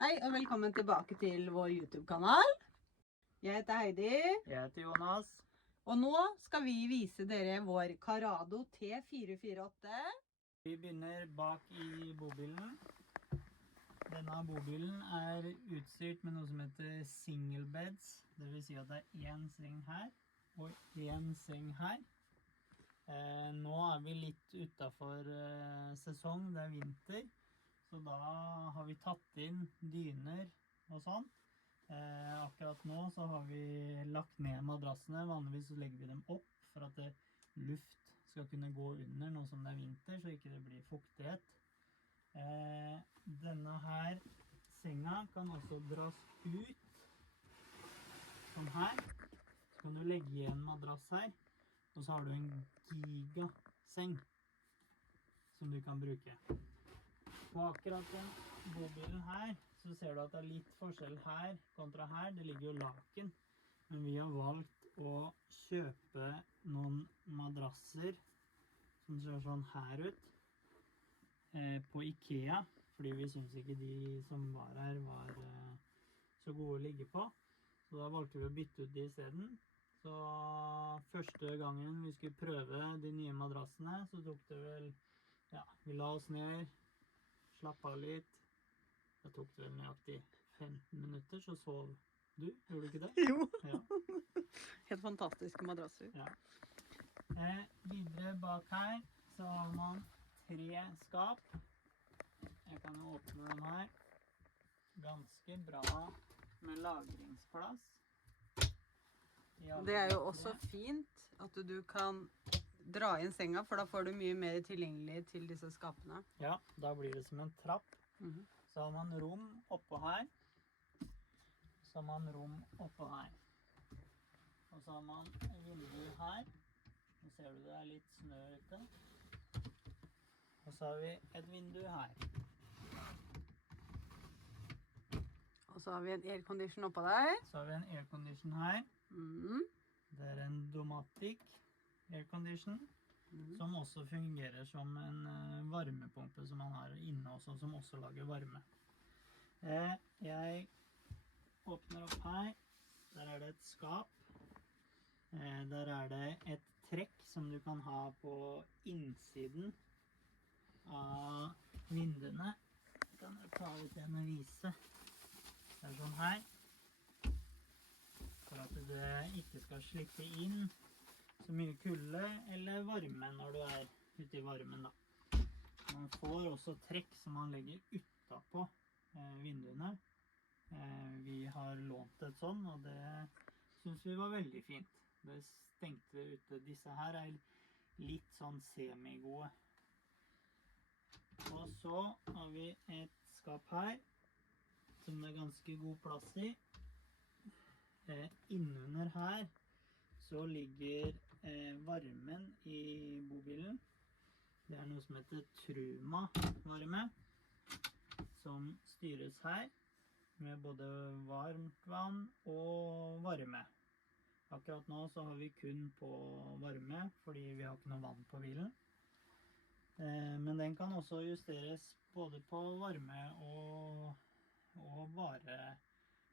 Hei og velkommen tilbake til vår YouTube-kanal. Jeg heter Heidi. Jeg heter Jonas. Og nå skal vi vise dere vår Carado T448. Vi begynner bak i bobilen. Denne bobilen er utstyrt med noe som heter single beds. Det vil si at det er en seng her og en seng her. Nå er vi litt utenfor sesong, det er vinter. Så da har vi tatt inn dyner og sånn. Akkurat nå så har vi lagt ned madrassene. Vanligvis så legger vi dem opp for at luft skal kunne gå under nå som det er vinter, så ikke det blir fuktighet. Denne her senga kan også dras ut, sånn her. Så kan du legge igjen madrass her, og så har du en gigaseng som du kan bruke. På akkurat den bobilen her, så ser du at det er litt forskjell her kontra her. Det ligger jo laken, men vi har valgt å kjøpe noen madrasser som ser sånn her ut på IKEA, fordi vi synes ikke de som var her var så gode å ligge på. Så da valgte vi å bytte ut de i stedet. Så første gangen vi skulle prøve de nye madrassene, så tok det vel, ja, vi la oss ned, slapp av litt. Det tok det vel nøyaktig 15 minutter, så sov du. Gjorde du ikke det? Jo. Ja. Helt fantastiske madrasser. Ja. Videre bak her så har man 3 skap. Jeg kan jo åpne den her. Ganske bra med lagringsplass. Det er jo også fint at du kan dra inn senga, for da får du mye mer tilgjengelig til disse skapene. Ja, da blir det som en trapp. Så har man rom oppå her. Så har man rom oppå her. Og så har man vindu her. Nå ser du det er litt snø ute. Og så har vi et vindu her. Og så har vi en aircondition oppå der. Så har vi en aircondition her. Det er en Domatic aircondition, som også fungerer som en varmepumpe som man har inne også, som også lager varme. Jeg åpner opp her. Der er det et skap. Der er det et trekk som du kan ha på innsiden av vinduene. Kan jeg ta ut den og vise. Det er sånn her. For at det ikke skal slippe inn så mye kulde eller varme når du er ute i varmen da. Man får også trekk som man legger utenpå vinduene. Vi har lånt et sånn, og det synes vi var veldig fint. Det stengte ute. Disse her er litt sånn semigode. Og så har vi et skap her, som det er ganske god plass i. Innunder her så ligger varmen i bobilen. Det er noe som heter Truma varme, som styres her med både varmt vann og varme. Akkurat nå så har vi kun på varme, fordi vi har ikke noe vann på bilen. Men den kan også justeres både på varme og bare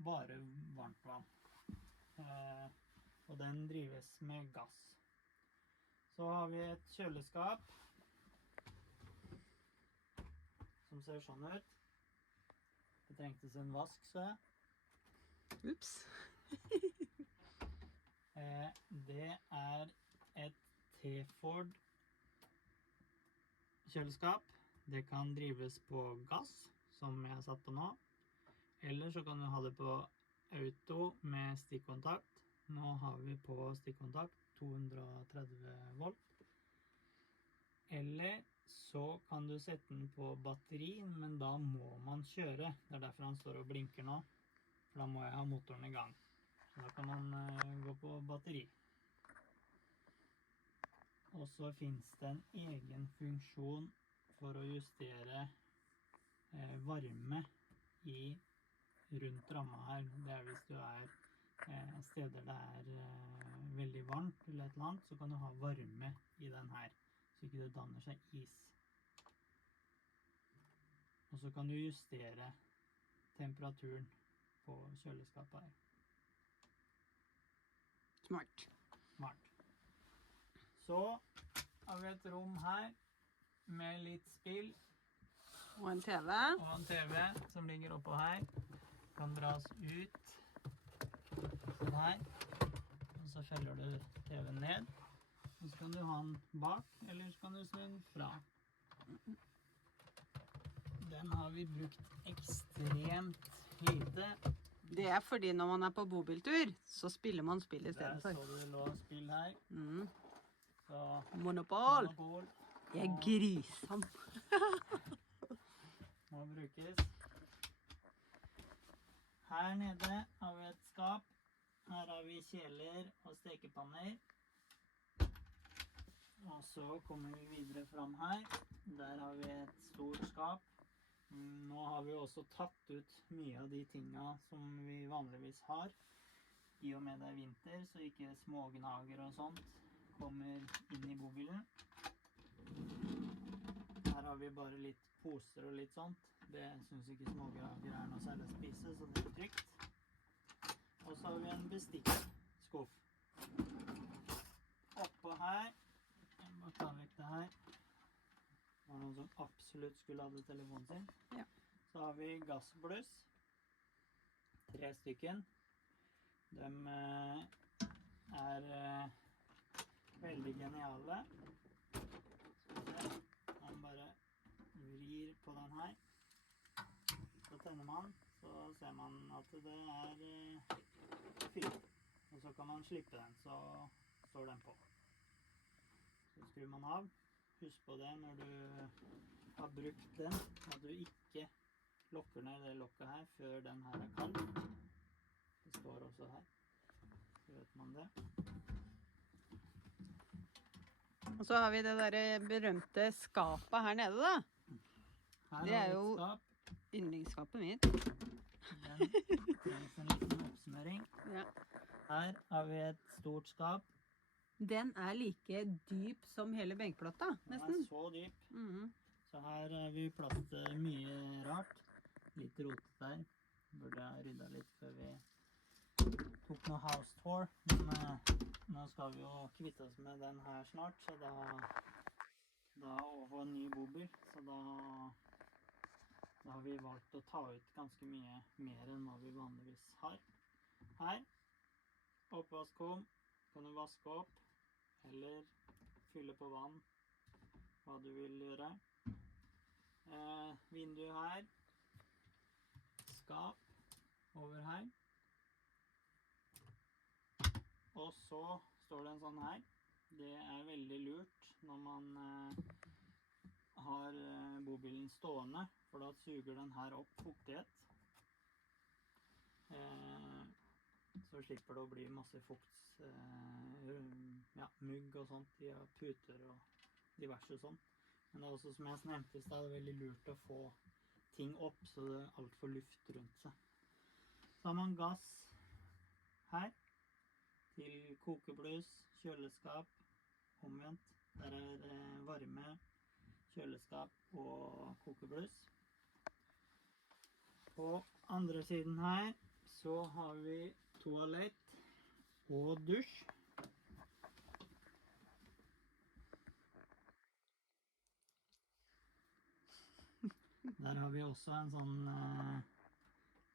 varmt vann. Og den drives med gass. Så har vi et kjøleskap som ser sånn ut. Det trengtes en vask, så jeg. Ups. Det er et T-Ford kjøleskap. Det kan drives på gass, som jeg har satt på nå. Eller så kan du ha det på auto med stikkontakt. Nå har vi på stikkontakt 230 volt. Eller så kan du sette den på batteri, men da må man kjøre. Det er derfor han står og blinker nå, for da må jeg ha motoren i gang. Så da kan man gå på batteri. Og så finnes det en egen funksjon for å justere varme rundt ramma her. Det er hvis du er steder det er veldig varmt eller et eller annet, så kan du ha varme i den her, så ikke det danner seg is. Og så kan du justere temperaturen på kjøleskapet her. Smart. Smart. Så har vi et rom her med litt spill Og en TV. og en TV som ligger oppå her. Kan dras ut sånn her. Og så feller du TV-en ned. Og så kan du ha den bak, eller så kan du snu den fra. Den har vi brukt ekstremt lite. Det er fordi når man er på bobiltur, så spiller man spill i Der stedet så for. du lå spill her. Så Monopol. Monopol Jeg er grusom. må brukes. Her nede har vi et skap. Her har vi kjeler og stekepanner. Og så kommer vi videre fram her. Der har vi et stort skap. Nå har vi også tatt ut mye av de tingene som vi vanligvis har. I og med det er vinter, så ikke smågnager og sånt kommer inn i bobilen. Her har vi bare litt poser og litt sånt. Det synes ikke smågnager er noe særlig å spise, så det er trygt. Og så har vi en bestikkskuff. Oppå her, jeg må ta vekk det her. Det var noen som absolutt skulle ha telefonen sin. Ja. Så har vi gassbluss. 3 stykken. De er veldig geniale. Skal vi se. Man bare vrir på den her. Så tenner man, så ser man at det er fyr. Og så kan man slippe den, så står den på. Så skrur man av. Husk på det når du har brukt den, at du ikke lukker ned det lokket her før den her er kald. Det står også her. Så vet man det. Og så har vi det der berømte skapet her nede da. Her Det har er vi jo- et skap. Yndlingsskapet mitt. Den trengs en liten oppsummering. Ja. Her har vi et stort skap. Den er like dyp som hele benkplata, Den er nesten. så dyp. Mhm. Så her har vi plass til mye rart. Litt rotet der. Burde ha ryddet litt før vi tok noe house tour. Men nå skal vi jo kvitte oss med den her snart, så da få en ny bobil. Så da har vi valgt å ta ut ganske mye mer enn hva vi vanligvis har. Her, oppvaskkum, kan du vaske opp, eller fylle på vann, hva du vil gjøre. Vindu her, skap over her. Og så står det en sånn her. Det er veldig lurt når man har bobilen stående, for da suger den her opp fuktighet. Så slipper det å bli masse mugg og sånt i puter og diverse sånt. Men det er også, som jeg nevnte i sted, det er veldig lurt å få ting opp, så det er alt for luft rundt seg. Så har man gass her, til kokebluss, kjøleskap, omvendt. Der er varme, kjøleskap og kokebluss. På andre siden her så har vi toalett og dusj. Der har vi også en sånn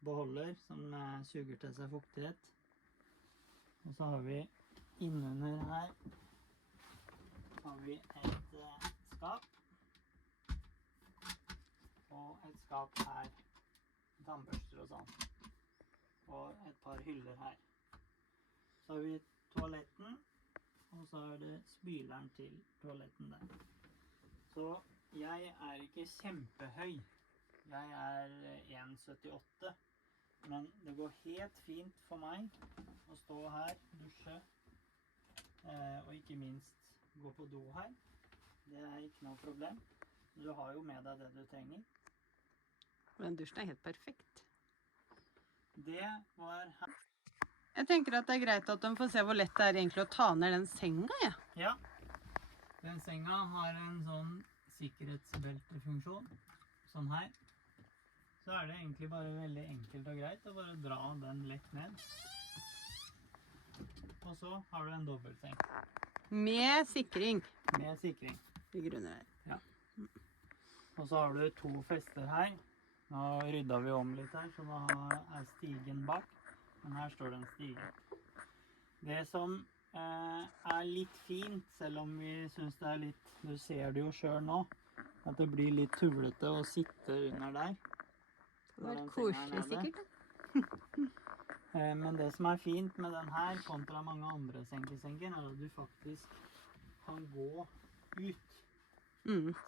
beholder som suger til seg fuktighet. Og så har vi innunder her har vi et skap. Og et skap her. Tannbørster og sånn. Og et par hyller her. Så har vi toaletten, og så er det spyleren til toaletten der. Så jeg er ikke kjempehøy. Jeg er 1,78, men det går helt fint for meg å stå her, dusje, og ikke minst gå på do her. Det er ikke noe problem. Du har jo med deg det du trenger. Den dusjen er helt perfekt. Det var her. Jeg tenker at det er greit at de får se hvor lett det er egentlig å ta ned den senga, ja. Ja, den senga har en sånn sikkerhetsbeltefunksjon, sånn her. så er det egentlig bare veldig enkelt og greit å bare dra den lett ned. Og så har du en dobbeltseng Med sikring. med sikring. Ligger under her. Og så har du 2 fester her. Nå rydda vi om litt her, så nå er stigen bak. Men her står det en stige. Det som er litt fint, selv om vi synes det er litt, du ser det jo selv nå, at det blir litt tullete å sitte under der. Det hadde vært koselig sikkert. Men det som er fint med den her, kontra mange andre senkesenker, er at du faktisk kan gå ut,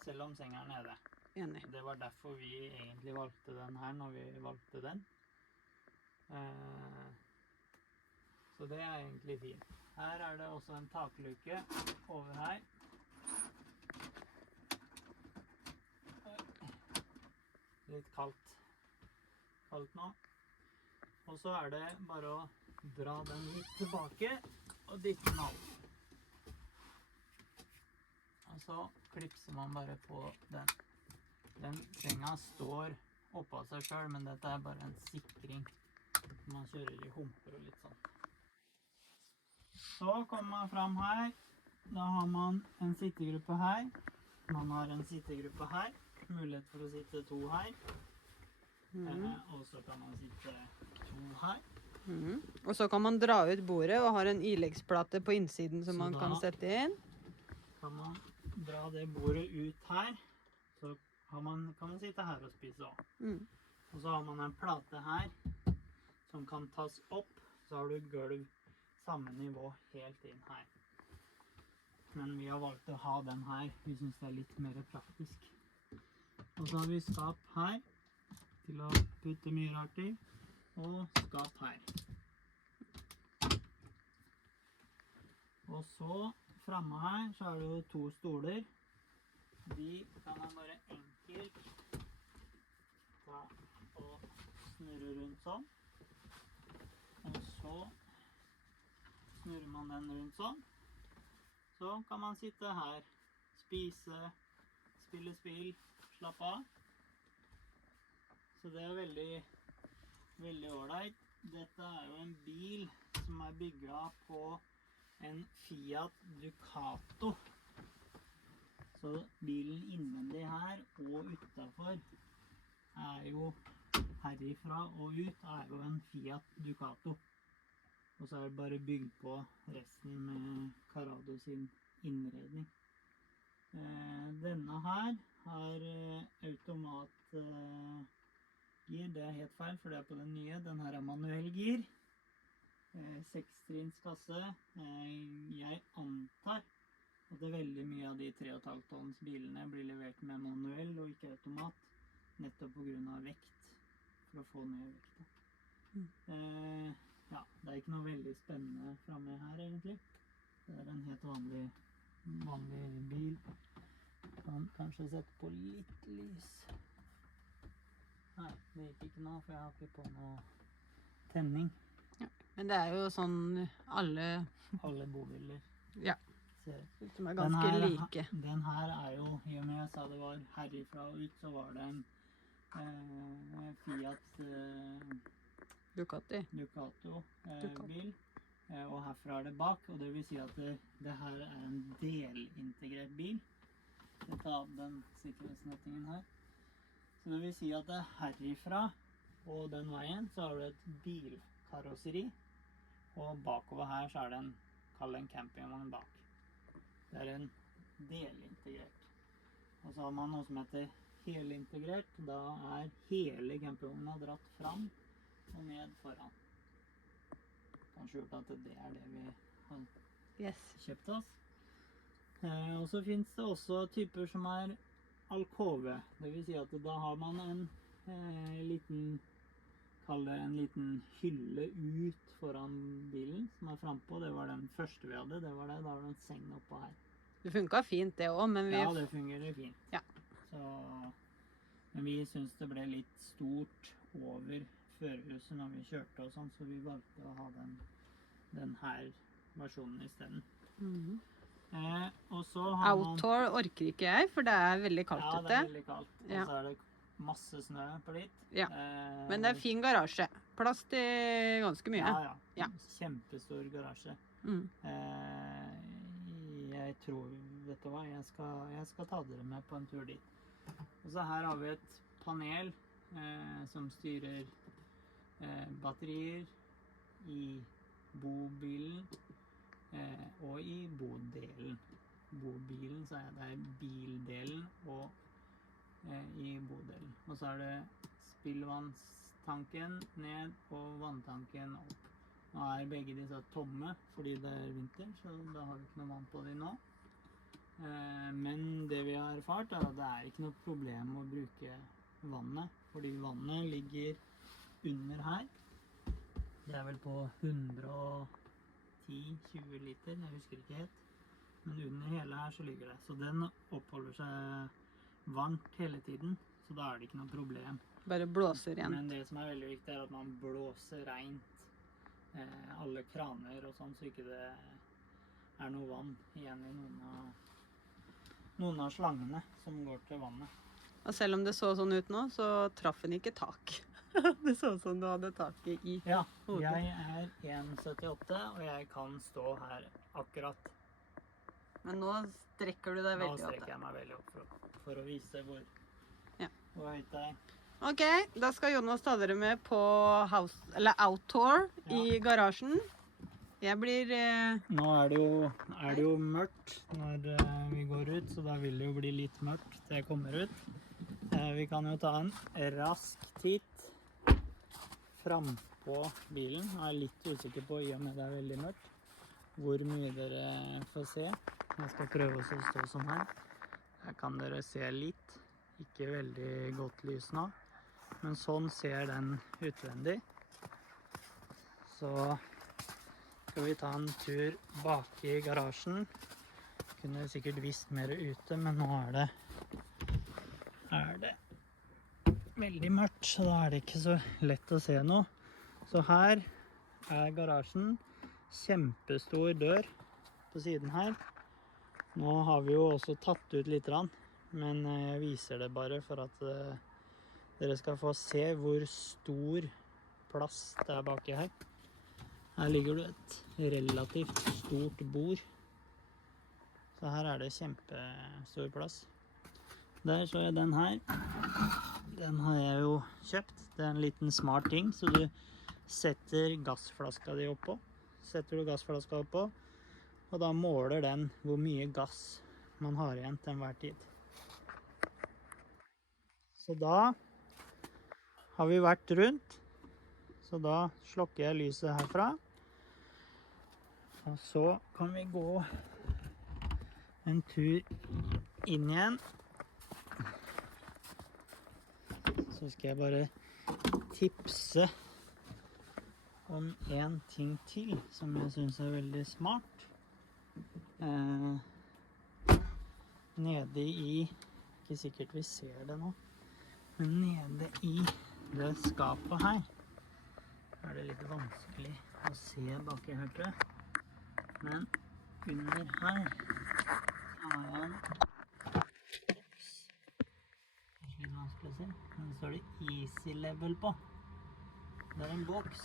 selv om senga er nede. Enig. Det var derfor vi egentlig valgte den her når vi valgte den. Så det er egentlig fint. Her er det også en takluke over her. Litt kaldt nå. Og så er det bare å dra den litt tilbake og dytte den opp. Og så klipser man bare på den. Den senga står oppå seg selv, men dette er bare en sikring. Man kjører i humper og litt sånn. Så kommer man fram her. Da har man en sittegruppe her. Man har en sittegruppe her. Mulighet for å sitte 2 her. Og så kan man sitte 2 her. Og så kan man dra ut bordet og har en ileggsplate på innsiden som Så man kan da- sette inn. Kan man dra det bordet ut her, så kan man sitte her og spise også. Og så har man en plate her som kan tas opp, så har du gulv samme nivå helt inn her. Men vi har valgt å ha den her, vi synes det er litt mer praktisk. Og så har vi skap her til å putte mye rart i, og skap her. Og så fremme her så er det jo 2 stoler. De kan man bare enkelt ta og snurre rundt sånn. Og så snurrer man den rundt sånn. Så kan man sitte her, spise, spille spill, slappe av. Så det er veldig, veldig ordentlig. Dette er jo en bil som er bygget på en Fiat Ducato. Så bilen innvendig her og utenfor er jo herifra og ut er jo en Fiat Ducato. Og så er det bare bygd på resten med Carrado sin innredning. Denne her har automatgir. Det er helt feil, for det er på den nye. Den her er manuell gir. 6-trinns kasse. Jeg antar at det er veldig mye av de 3,5 tons bilene blir levert med manuell og ikke automat, nettopp på grunn av vekt, for å få ned vekta. Ja, det er ikke noe veldig spennende fremme her egentlig. Det er en helt vanlig bil. Kan kanskje sette på litt lys. Nei, det gikk ikke nå, for jeg har ikke på noe tenning. Men det er jo sånn alle bobiler Ja. ser. som er ganske like. Den her er jo, i og med jeg sa det var herifra og ut, så var det en Fiat Ducati. Ducato-bil. Og herfra er det bak, og det vil si at det her er en delintegrert bil. Jeg tar av den sikkerhetsnettingen her. Så det vil si at det herifra og den veien så har du et bilkarosseri, og bakover her så er det kall det en campingvogn bak. Det er en delintegrert. Og så har man noe som heter helintegrert. Da er hele campingvogna dratt fram og ned foran. Kanskje gjort at det er det vi har kjøpt oss. Og så finnes det også typer som er alkove. Det vil si at da har man en liten, kall det en liten hylle ut foran bilen som er frempå. Det var den første vi hadde. Det var det. Da var det en seng oppå her. Det funket fint det også, men vi... Ja, det fungerer fint. Ja. Men vi synes det ble litt stort over førerhuset når vi kjørte og sånn, så vi valgte å ha den her versjonen i stedet. Og så har man... Outdoor orker ikke jeg, for det er veldig kaldt ute. Ja, det er veldig kaldt. Og så er det masse snø på litt. Ja, men det er fin garasje. Plass til ganske mye. Ja, ja. Ja. Kjempestor garasje. Mm. Jeg tror, vet du hva, jeg skal ta dere med på en tur dit. Og så her har vi et panel som styrer batterier i bobilen og i bodelen. Bobilen, så er det bildelen og i bodelen. Og så er det spillvannstanken ned og vanntanken opp. Nå er begge disse tomme fordi det er vinter, så da har vi ikke noe vann på dem nå. Men det vi har erfart er at det er ikke noe problem å bruke vannet, fordi vannet ligger under her. Det er vel på 110-20 liter, jeg husker ikke helt. Men under hele her så ligger det. Så den oppholder seg varmt hele tiden, så da er det ikke noe problem. Bare blåser igjen. Men det som er veldig viktig er at man blåser rent alle kraner og sånn, så ikke det er noe vann igjen i noen av slangene som går til vannet. Og selv om det så sånn ut nå, så traff den ikke tak. Det så ut som du hadde taket i Ja, hodet. jeg er 1,78 og jeg kan stå her akkurat. Men nå strekker du deg Nå veldig strekker opp. jeg meg veldig opp for å vise hvor høyt det er. Ok, da skal Jonas ta dere med på outdoor i garasjen. Jeg blir... Nå er det jo mørkt når vi går ut, så da vil det jo bli litt mørkt til jeg kommer ut. Vi kan jo ta en rask titt fram på bilen. Jeg er litt usikker på, i og med det er veldig mørkt, hvor mye dere får se. Jeg skal prøve å stå sånn her. Her kan dere se litt. Ikke veldig godt lys nå. Men sånn ser den utvendig. Så skal vi ta en tur bak i garasjen. Kunne sikkert visst mer ute, men nå er det veldig mørkt, så da er det ikke så lett å se noe. Så her er garasjen. Kjempestor dør på siden her. Nå har vi jo også tatt ut litt, men jeg viser det bare for at dere skal få se hvor stor plass det er baki her. Her ligger det et relativt stort bord. Så her er det kjempestor plass. Der så jeg den her. Den har jeg jo kjøpt. Det er en liten smart ting, så du setter gassflaska di oppå. Setter du gassflaska oppå, og da måler den hvor mye gass man har igjen til enhver tid. Så da har vi vært rundt, så da slokker jeg lyset herfra. Og så kan vi gå en tur inn igjen. Så skal jeg bare tipse om en ting til som jeg synes er veldig smart. Nede i, ikke sikkert vi ser det nå, men nede i det skapet her er det litt vanskelig å se baki her, tror jeg. Men under her har jeg en boks. Det er litt vanskelig å se, men så er det Easy Level på. Det er en boks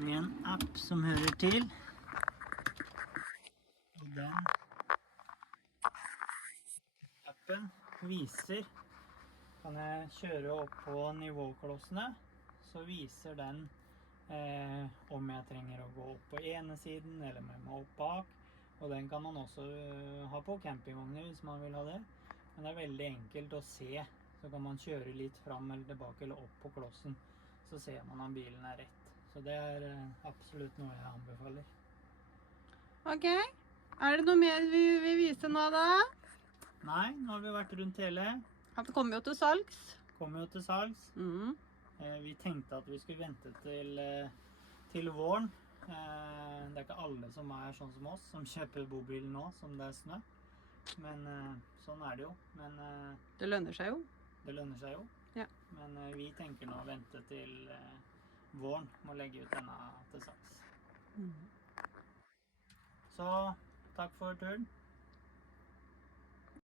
med en app som hører til. Og den appen viser, kan jeg kjøre opp på nivåklossene, så viser den om jeg trenger å gå opp på ene siden, eller om jeg må opp bak. Og den kan man også ha på campingvogner hvis man vil ha det. Men det er veldig enkelt å se, så kan man kjøre litt fram eller tilbake eller opp på klossen. Så ser man om bilen er rett. Så det er absolutt noe jeg anbefaler. Ok, er det noe mer vi vil vise nå da? Nei, nå har vi vært rundt hele. Han kommer jo til salgs. Kommer jo til salgs. Vi tenkte at vi skulle vente til våren. Det er ikke alle som er sånn som oss, som kjøper bobil nå som det er snø. Men sånn er det jo. Men Det lønner seg jo. det lønner seg jo. Ja. Men vi tenker nå å vente til våren må legge ut denne til salgs. Så takk for turen.